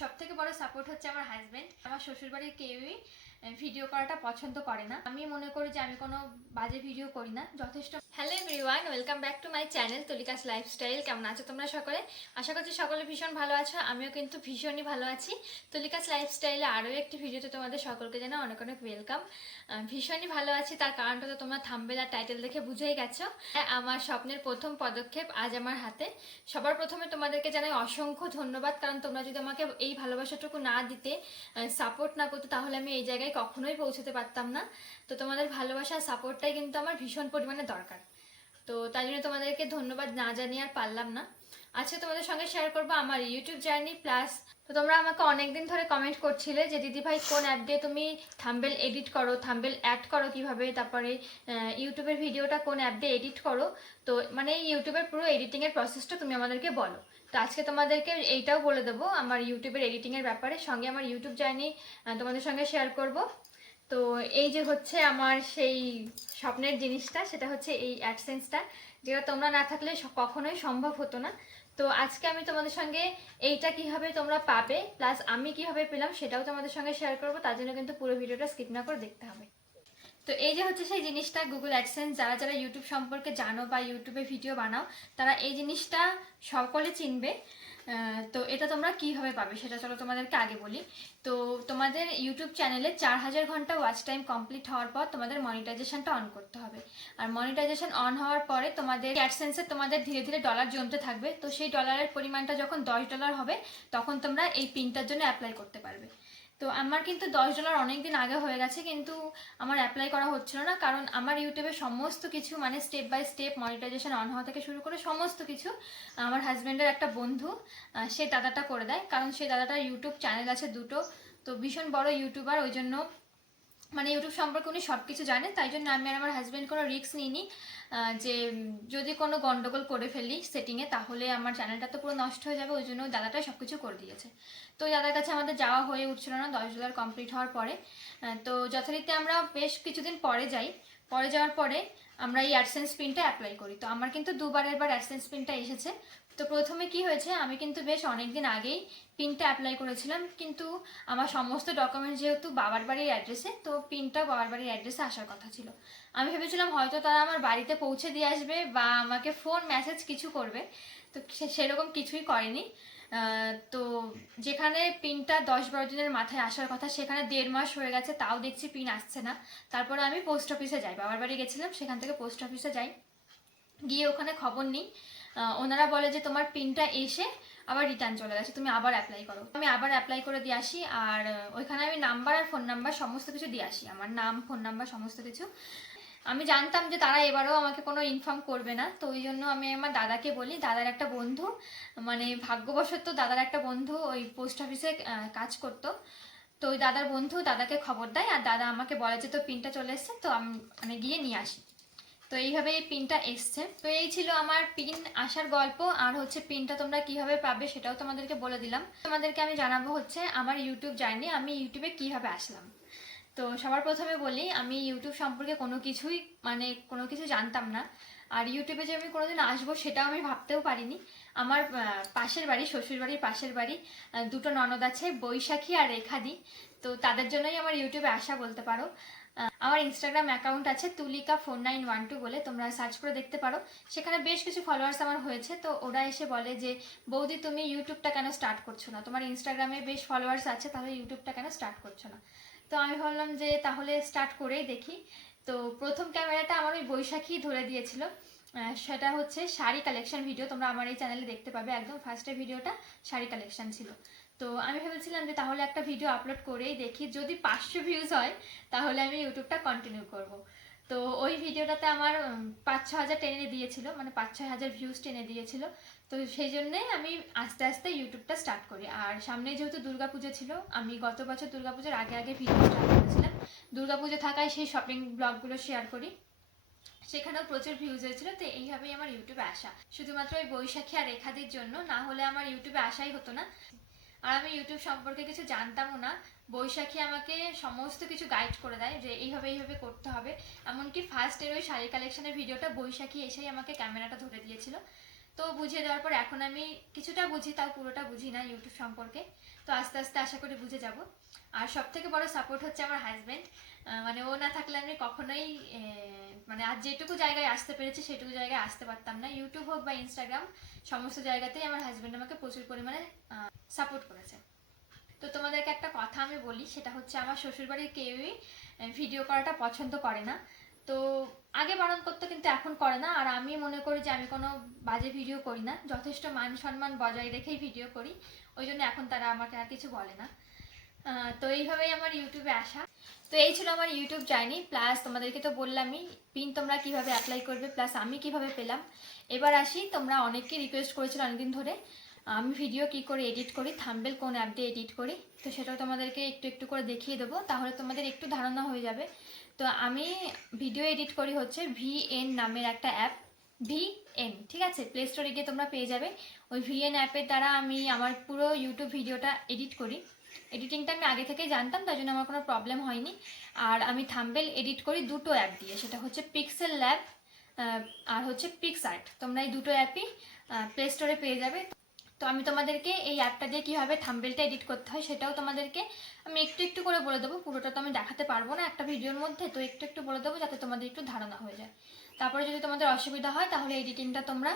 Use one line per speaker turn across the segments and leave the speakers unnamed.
সব থেকে বড় সাপোর্ট হচ্ছে আমার হাজব্যান্ড আমার শ্বশুরবাড়ির কেউই ভিডিও করাটা পছন্দ করে না। আমি মনে করি যে আমি কোনো বাজে ভিডিও করি না। যথেষ্ট hello everyone welcome back to my channel Tulika's lifestyle কেমন আছো তোমরা সকলে? আশা করছি সকলে ভীষণ ভালো আছো আমিও কিন্তু ভীষণই ভালো আছি। তুলিকাস লাইফস্টাইলে আরও একটি ভিডিওতে তোমাদের সকলকে জানা অনেক অনেক ওয়েলকাম ভীষণই ভালো আছি তার কারণটা তো তোমরা থাম্বেল আর টাইটেল দেখে বুঝেই গেছো। হ্যাঁ, আমার স্বপ্নের প্রথম পদক্ষেপ আজ আমার হাতে। সবার প্রথমে তোমাদেরকে জানাই অসংখ্য ধন্যবাদ কারণ তোমরা যদি আমাকে এই ভালোবাসাটুকু না দিতে সাপোর্ট না করতে তাহলে আমি এই জায়গায় কখনোই পৌঁছতে পারতাম না। তো তোমাদের ভালোবাসা সাপোর্টটাই কিন্তু আমার ভীষণ পরিমাণে দরকার। তো তাই জন্য তোমাদেরকে ধন্যবাদ না জানিয়ে আর পারলাম না। আজকে তোমাদের সঙ্গে শেয়ার করব আমার ইউটিউব জার্নি প্লাস তো তোমরা আমাকে অনেকদিন ধরে কমেন্ট করছিলে যে দিদি ভাই কোন অ্যাপ দিয়ে তুমি থাম্বেল এডিট করো থাম্বেল অ্যাড করো কীভাবে? তারপরে ইউটিউবের ভিডিওটা কোন অ্যাপ দিয়ে এডিট করো? তো মানে ইউটিউবের পুরো এডিটিংয়ের প্রসেসটা তুমি আমাদেরকে বলো। তো আজকে তোমাদেরকে এইটাও বলে দেবো, আমার ইউটিউবের এডিটিংয়ের ব্যাপারে। সঙ্গে আমার ইউটিউব জার্নি তোমাদের সঙ্গে শেয়ার করব। তো এই যে হচ্ছে আমার সেই স্বপ্নের জিনিসটা, সেটা হচ্ছে এই অ্যাডসেন্সটা যেটা তোমরা না থাকলে কখনোই সম্ভব হতো না। তো আজকে আমি তোমাদের সঙ্গে এইটা কীভাবে তোমরা পাবে প্লাস আমি কীভাবে পেলাম সেটাও তোমাদের সঙ্গে শেয়ার করব, তার জন্য কিন্তু পুরো ভিডিওটা স্কিপ না করে দেখতে হবে। তো এই যে হচ্ছে সেই জিনিসটা গুগল অ্যাডসেন্স যারা যারা ইউটিউব সম্পর্কে জানো বা ইউটিউবে ভিডিও বানাও, তারা এই জিনিসটা সকলে চিনবে। তো এটা তোমরা কীভাবে পাবে সেটা চলো তোমাদেরকে আগে বলি। তো তোমাদের ইউটিউব চ্যানেলে চার হাজার ঘণ্টা ওয়াচ টাইম কমপ্লিট হওয়ার পর তোমাদের মনিটাইজেশনটা অন করতে হবে। আর মনিটাইজেশন অন হওয়ার পরে তোমাদের অ্যাডসেন্সে তোমাদের ধীরে ধীরে ডলার জমতে থাকবে। তো সেই ডলারের পরিমাণটা যখন দশ ডলার হবে, তখন তোমরা এই পিনটার জন্য অ্যাপ্লাই করতে পারবে। তো আমার কিন্তু দশ ডলার অনেক দিন আগে হয়ে গেছে, কিন্তু আমার অ্যাপ্লাই করা হচ্ছিল না, কারণ আমার ইউটিউবে সমস্ত কিছু মানে step by step monetization on হওয়া থেকে শুরু করে সমস্ত কিছু, আমার হাজব্যান্ডের একটা বন্ধু সে দাদাটা করে দেয়, কারণ সেই দাদাটার ইউটিউব চ্যানেল আছে দুটো, তো ভীষণ বড় ইউটিউবার ওই জন্য মানে ইউটিউব সম্পর্কে উনি সব কিছু জানেন, তাই জন্য আমি আর আমার হাজব্যান্ড কোনো রিস্ক নিইনি যে যদি কোনো গন্ডগোল করে ফেলি সেটিংয়ে তাহলে আমার চ্যানেলটা তো পুরো নষ্ট হয়ে যাবে, ওই জন্য ওই দাদাটা সব কিছু করে দিয়েছে। তো দাদার কাছে আমাদের যাওয়া হয়ে উঠছিল না, দশ ডলার কমপ্লিট হওয়ার পরে। তো যথারীতি আমরা বেশ কিছুদিন পরে যাই, পরে যাওয়ার পরে আমরা এই অ্যাডসেন্স পিনটা অ্যাপ্লাই করি। তো আমার কিন্তু দুবারের বার অ্যাডসেন্স পিনটা এসেছে তো প্রথমে কি হয়েছে, আমি কিন্তু বেশ অনেক দিন আগেই পিনটা অ্যাপ্লাই করেছিলাম, কিন্তু আমার সমস্ত ডকুমেন্ট যেহেতু বাবার বাড়ির অ্যাড্রেসে তো পিনটা বাবার বাড়ির অ্যাড্রেসে আসার কথা ছিল। আমি ভেবেছিলাম হয়তো তারা আমার বাড়িতে পৌঁছে দিয়ে আসবে বা আমাকে ফোন মেসেজ কিছু করবে, তো সেরকম কিছুই করেনি। তো যেখানে পিনটা দশ বারো দিনের মাথায় আসার কথা, সেখানে দেড় মাস হয়ে গেছে, তাও দেখছি পিন আসছে না। তারপরে আমি পোস্ট অফিসে যাই, বাবার বাড়ি গেছিলাম, সেখান থেকে পোস্ট অফিসে যাই। গিয়ে ওখানে খবর নিই ওনারা বলে যে তোমার পিনটা এসে আবার রিটার্ন চলে গেছে, তুমি আবার অ্যাপ্লাই করো। আমি আবার অ্যাপ্লাই করে দিয়ে আসি আর ওইখানে আমি নাম্বার আর ফোন নাম্বার সমস্ত কিছু দিয়ে আসি, আমার নাম ফোন নাম্বার সমস্ত কিছু। আমি জানতাম যে তারা এবারেও আমাকে কোনো ইনফর্ম করবে না, তো ওই জন্য আমি আমার দাদাকে বলি, দাদার একটা বন্ধু মানে ভাগ্যবশত দাদার একটা বন্ধু ওই পোস্ট অফিসে কাজ করতো। তো ওই দাদার বন্ধু দাদাকে খবর দেয় আর দাদা আমাকে বলে যে তো পিনটা চলে এসছে, তো আমি মানে গিয়ে নিয়ে আসি। তো এইভাবে এই পিনটা এসছে। তো এই ছিল আমার পিন আসার গল্প। আর হচ্ছে পিনটা তোমরা কীভাবে পাবে সেটাও তোমাদেরকে বলে দিলাম। তোমাদেরকে আমি জানাব হচ্ছে আমার ইউটিউব জার্নি আমি ইউটিউবে কীভাবে আসলাম। তো সবার প্রথমে বলি, আমি ইউটিউব সম্পর্কে কোনো কিছুই মানে কোনো কিছু জানতাম না। আর ইউটিউবে যে আমি কোনোদিন আসব সেটাও আমি ভাবতেও পারিনি। আমার পাশের বাড়ি, শ্বশুর বাড়ির পাশের বাড়ি দুটো ননদ আছে, বৈশাখী আর রেখাদি। তো তাদের জন্যই আমার ইউটিউবে আসা বলতে পারো। আমার ইনস্টাগ্রাম অ্যাকাউন্ট আছে Tulika four nine one two বলে, তোমরা সার্চ করে দেখতে পারো। সেখানে বেশ কিছু ফলোয়ার্স আমার হয়েছে, তো ওরা এসে বলে যে, বৌদি, তুমি ইউটিউবটা কেন স্টার্ট করছ না? তোমার ইনস্টাগ্রামে বেশ ফলোয়ার্স আছে, তাহলে ইউটিউবটা কেন স্টার্ট করছ না? তো আমি ভাবলাম যে, তাহলে স্টার্ট করেই দেখি। তো প্রথম ক্যামেরাটা আমার ওই বৈশাখী ধরে দিয়েছিল। সেটা হচ্ছে শাড়ি কালেকশন ভিডিও তোমরা আমার এই চ্যানেলে দেখতে পাবে। একদম ফার্স্টের ভিডিওটা শাড়ি কালেকশন ছিল। তো আমি ভেবেছিলাম যে তাহলে একটা ভিডিও আপলোড করেই দেখি। যদি পাঁচশো ভিউজ হয়, তাহলে আমি ইউটিউবটা কন্টিনিউ করব। তো ওই ভিডিওটাতে আমার পাঁচ ছ হাজার টেনে দিয়েছিল মানে পাঁচ ছয় হাজার ভিউজ টেনে দিয়েছিল। তো সেই জন্যেই আমি আস্তে আস্তে ইউটিউবটা স্টার্ট করি। আর সামনে যেহেতু দুর্গাপুজো ছিল, আমি গত বছর দুর্গাপুজোর আগে আগে ভিডিও স্টার্ট করেছিলাম। দুর্গাপুজো থাকায় সেই শপিং ব্লগগুলো শেয়ার করি। সেখানেও প্রচুর ভিউজ হয়েছিল, তো এইভাবেই আমার ইউটিউবে আসা। শুধুমাত্র ওই বৈশাখী আর রেখাদির জন্য, না হলে আমার ইউটিউবে আসাই হতো না। আর আমি ইউটিউব সম্পর্কে কিছু জানতামও না। বৈশাখী আমাকে সমস্ত কিছু গাইড করে দেয় যে এইভাবে এইভাবে করতে হবে। এমনকি ফার্স্ট এর ওই শাড়ি কালেকশনের ভিডিওটা বৈশাখী এসেই আমাকে ক্যামেরাটা ধরে দিয়েছিল। তো বুঝিয়ে দেওয়ার পর এখন আমি কিছুটা বুঝি, তাও পুরোটা বুঝি না ইউটিউব সম্পর্কে। তো আস্তে আস্তে আশা করি বুঝে যাব। আর সব থেকে বড় সাপোর্ট হচ্ছে আমার হাজব্যান্ড মানে ও না থাকলে আমি কখনোই মানে আজ যেটুকু জায়গায় আসতে পেরেছি, সেটুকু জায়গায় আসতে পারতাম না। ইউটিউব হোক বা ইনস্টাগ্রাম সমস্ত জায়গাতেই আমার হাজব্যান্ড আমাকে প্রচুর পরিমাণে সাপোর্ট করেছে। তো তোমাদেরকে একটা কথা আমি বলি, সেটা হচ্ছে আমার শ্বশুরবাড়ির কেউই ভিডিও করাটা পছন্দ করে না। তো আগে বারণ করতো, কিন্তু এখন করে না। আর আমি মনে করি যে আমি কোনো বাজে ভিডিও করি না। যথেষ্ট মান সম্মান বজায় রেখেই ভিডিও করি। ওই জন্য এখন তারা আমাকে আর কিছু বলে না। তো এইভাবেই আমার ইউটিউবে আসা। তো এই ছিল আমার ইউটিউব জার্নি প্লাস তোমাদেরকে তো বললামই পিন তোমরা কীভাবে অ্যাপ্লাই করবে প্লাস আমি কীভাবে পেলাম। এবার আসি, তোমরা অনেককে রিকোয়েস্ট করেছিল অনেকদিন ধরে। আমি ভিডিও কি করে এডিট করি থাম্বেল কোন অ্যাপ দিয়ে এডিট করি, তো সেটাও তোমাদেরকে একটু একটু করে দেখিয়ে দেবো, তাহলে তোমাদের একটু ধারণা হয়ে যাবে। তো আমি ভিডিও এডিট করি হচ্ছে ভিএন নামের একটা অ্যাপ ভিএন ঠিক আছে? প্লে স্টোরে গিয়ে তোমরা পেয়ে যাবে। ওই ভিএন অ্যাপের দ্বারা আমি আমার পুরো ইউটিউব ভিডিওটা এডিট করি। এডিটিংটা আমি আগে থেকেই জানতাম তাই জন্য আমার কোনো প্রবলেম হয়নি। আর আমি থাম্বেল এডিট করি দুটো অ্যাপ দিয়ে, সেটা হচ্ছে পিক্সেল ল্যাব আর হচ্ছে পিক্সআর্ট তোমরা এই দুটো অ্যাপই প্লে স্টোরে পেয়ে যাবে। তো আমি তোমাদেরকে এই অ্যাপটা দিয়ে কীভাবে থাম্বেলটা এডিট করতে হয়, সেটাও তোমাদেরকে আমি একটু একটু করে বলে দেবো। পুরোটা তো আমি দেখাতে পারব না একটা ভিডিওর মধ্যে, তো একটু একটু বলে দেবো যাতে তোমাদের একটু ধারণা হয়ে যায়। তারপরে যদি তোমাদের অসুবিধা হয়, তাহলে এডিটিংটা তোমরা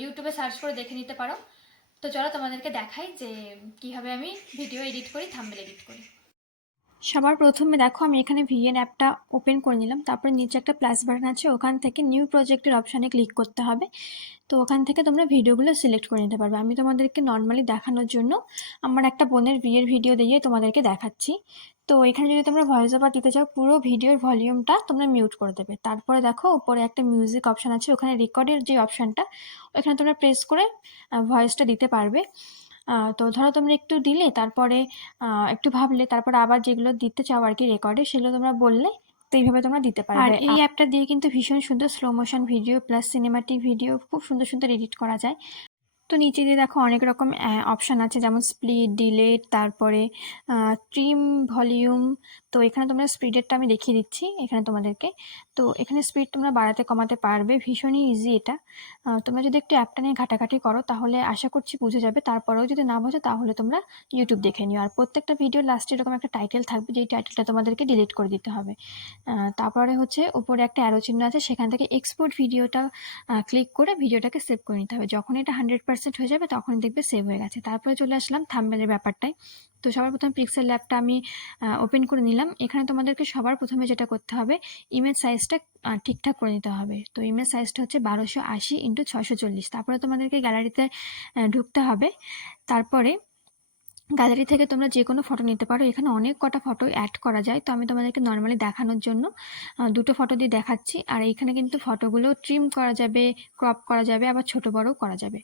ইউটিউবে সার্চ করে দেখে নিতে পারো। তো চলো তোমাদেরকে দেখাই যে কীভাবে আমি ভিডিও এডিট করি থাম্বেল এডিট করি।
সবার প্রথমে দেখো, আমি এখানে ভিএন অ্যাপটা ওপেন করে নিলাম। তারপরে নিচে একটা প্লাস বাটন আছে, ওখান থেকে নিউ প্রজেক্টের অপশানে ক্লিক করতে হবে। তো ওখান থেকে তোমরা ভিডিওগুলো সিলেক্ট করে নিতে পারবে। আমি তোমাদেরকে নর্মালি দেখানোর জন্য আমার একটা বোনের বিয়ের ভিডিও দিয়ে তোমাদেরকে দেখাচ্ছি। তো এখানে যদি তোমরা ভয়েস ওভার দিতে চাও, পুরো ভিডিওর ভলিউমটা তোমরা মিউট করে দেবে। তারপরে দেখো, উপরে একটা মিউজিক অপশান আছে, ওখানে রেকর্ডের যে অপশানটা ওখানে তোমরা প্রেস করে ভয়েসটা দিতে পারবে। তো ধরো তোমরা একটু দিলে তারপরে আহ, একটু ভাবলে তারপরে আবার যেগুলো দিতে চাও আর কি রেকর্ডে সেগুলো তোমরা বললে তো এইভাবে তোমরা দিতে পারবে। আর এই অ্যাপটা দিয়ে কিন্তু ভীষণ সুন্দর slow motion video plus cinematic video খুব সুন্দর সুন্দর এডিট করা যায়। তো নিচে দিয়ে দেখো অনেক রকম অপশান আছে। যেমন স্প্লিট ডিলেট তারপরে ট্রিম ভলিউম তো এখানে তোমরা স্পিডেরটা আমি দেখিয়ে দিচ্ছি এখানে তোমাদেরকে। তো এখানে স্পিড তোমরা বাড়াতে, কমাতে পারবে। ভীষণই ইজি এটা। তোমরা যদি একটু অ্যাপটা নিয়ে ঘাটাঘাটি করো, তাহলে আশা করছি বুঝে যাবে। তারপরেও যদি না বোঝো, তাহলে তোমরা ইউটিউব দেখে নিও। আর প্রত্যেকটা ভিডিও লাস্টে এরকম একটা টাইটেল থাকবে, যেই টাইটেলটা তোমাদেরকে ডিলিট করে দিতে হবে। তারপরে হচ্ছে উপরে একটা অ্যারো চিহ্ন আছে, সেখান থেকে এক্সপোর্ট ভিডিওটা ক্লিক করে ভিডিওটাকে সেভ করে নিতে হবে। যখন এটা হান্ড্রেড পার্সেন্ট হয়ে যাবে, তখন দেখবে সেভ হয়ে গেছে। তারপরে চলে আসলাম থাম্বেলের ব্যাপারটায়। তো সবার প্রথমে পিক্সেল ল্যাবটা আমি ওপেন করে নিলাম। এখানে তোমাদেরকে সবার প্রথমে যেটা করতে হবে ইমেজ সাইজটা ঠিকঠাক করে নিতে হবে। তো ইমেজ সাইজটা হচ্ছে বারোশো আশি ইন্টু ছশো চল্লিশ। তারপরে তোমাদেরকে গ্যালারিতে ঢুকতে হবে। তারপরে গ্যালারি থেকে তোমরা যে কোনো ফটো নিতে পারো। এখানে অনেক কটা ফটো অ্যাড করা যায়। তো আমি তোমাদেরকে নর্মালি দেখানোর জন্য দুটো ফটো দিয়ে দেখাচ্ছি। আর এইখানে কিন্তু ফটোগুলো ট্রিম করা যাবে ক্রপ করা যাবে, আবার ছোট বড়ও করা যাবে।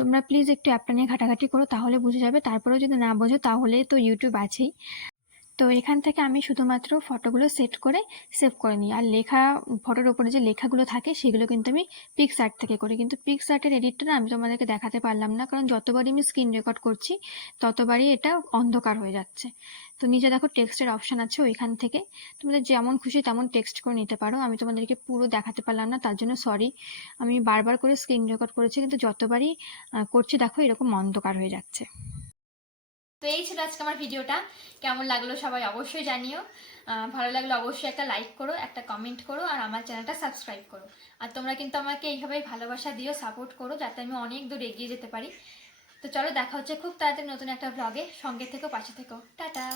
তোমরা প্লিজ একটু অ্যাপটা নিয়ে ঘাটাঘাটি করো, তাহলে বুঝে যাবে। তারপরেও যদি না বোঝো, তাহলে তো ইউটিউব আছেই। তো এখান থেকে আমি শুধুমাত্র ফটোগুলো সেট করে সেভ করে নিই। আর লেখা, ফটোর উপরে যে লেখাগুলো থাকে সেগুলো কিন্তু আমি পিক্সআর্ট থেকে করি। কিন্তু পিক্সআর্টের এডিটটা না আমি তোমাদেরকে দেখাতে পারলাম না, কারণ যতবারই আমি স্ক্রিন রেকর্ড করছি, ততবারই এটা অন্ধকার হয়ে যাচ্ছে। তো নিচে দেখো টেক্সটের অপশান আছে ওইখান থেকে। তোমাদের যেমন খুশি তেমন টেক্সট করে নিতে পারো। আমি তোমাদেরকে পুরো দেখাতে পারলাম না, তার জন্য সরি আমি বারবার করে স্ক্রিন রেকর্ড করেছি, কিন্তু যতবারই করছি, দেখো এরকম অন্ধকার হয়ে যাচ্ছে।
তো এই ছিল আজকে আমার ভিডিওটা। কেমন লাগল সবাই অবশ্যই জানিও। ভালো লাগলে অবশ্যই একটা লাইক করো, একটা কমেন্ট করো, আর আমার চ্যানেলটা সাবস্ক্রাইব করো। আর তোমরা কিন্তু আমাকে এইভাবেই ভালোবাসা দিও সাপোর্ট করো, যাতে আমি অনেক দূর এগিয়ে যেতে পারি। তো চলো দেখা হচ্ছে খুব তাড়াতাড়ি নতুন একটা ব্লগে সঙ্গে থেকো, পাশে থেকো। টাটা!